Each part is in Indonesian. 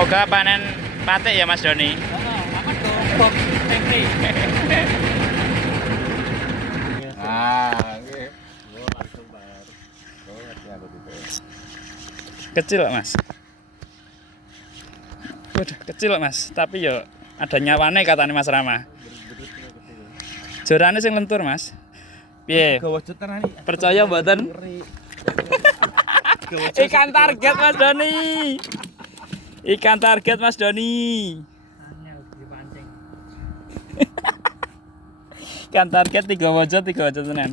Semoga panen patik ya Mas Doni. Kecil Mas. Udah kecil Mas, tapi yo ada nyawane katanya Mas Rama. Jorane sing lentur Mas. Piye? Percaya mboten? Ikan target Mas Doni. Ikan target Mas Doni. Ikan target 3 wajah tenan.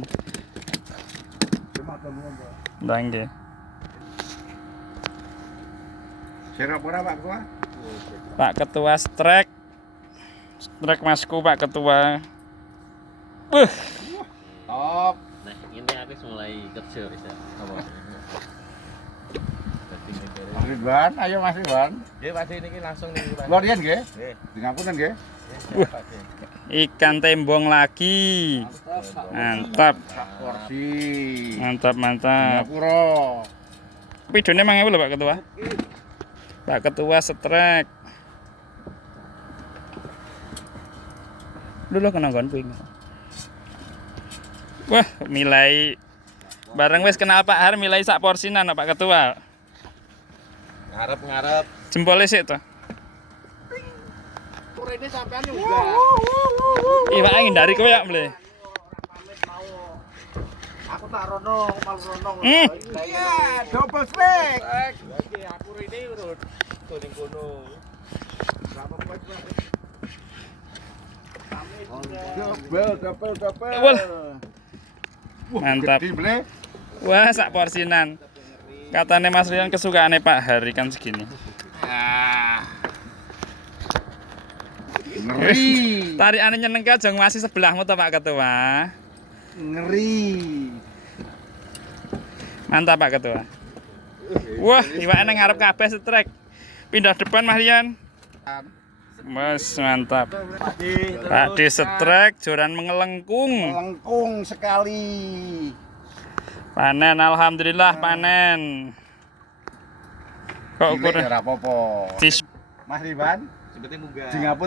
Lah nggih. Serap ora Pak Ketua? Pak Ketua strek. Strek Masku Pak Ketua. Top. Nah, ini habis mulai kerja bisa. Apa? Mas Ridwan, ayo Mas Ridwan. Nggih, Pak niki langsung niki, Pak. Lho riyen nggih? Nggih. Di ngapunten nggih. Ikan tembong lagi. Mantap. Sak porsi. Mantap. Ngapura. Pidone 5.000 lho Pak Ketua. Pak Ketua strek. Lho kena nggon kuwi. Wah, milai bareng wis kenal Pak Har milai sak porsinan Pak Ketua. Ngarep. Jempole sik to. Ini sampean juga. Iwak ngindari kowe ya mle. Aku tak rono, mal rono. Hmm. Iya, double strike. Iki aku ini urut kuning kono. Berapa poin, Pak? Double. Wah. Mantap. Gede, Ble. Wah, sak porsinan. Katanya Mas Rian kesukaannya Pak Har ikan segini. Ngeri. Tarikane nyeneng ka aja masih sebelahmu to Pak Ketua. Ngeri. Mantap Pak Ketua. Wah, iwake nang ngarep kabeh strek. Pindah depan Mas Rian. Mas mantap. Pak D strek joran mengelengkung. Melengkung sekali. Panen alhamdulillah panen. Kok Cilik ukur ora apa-apa. dis Mas Ridwan, Seperti munggah. di ngapun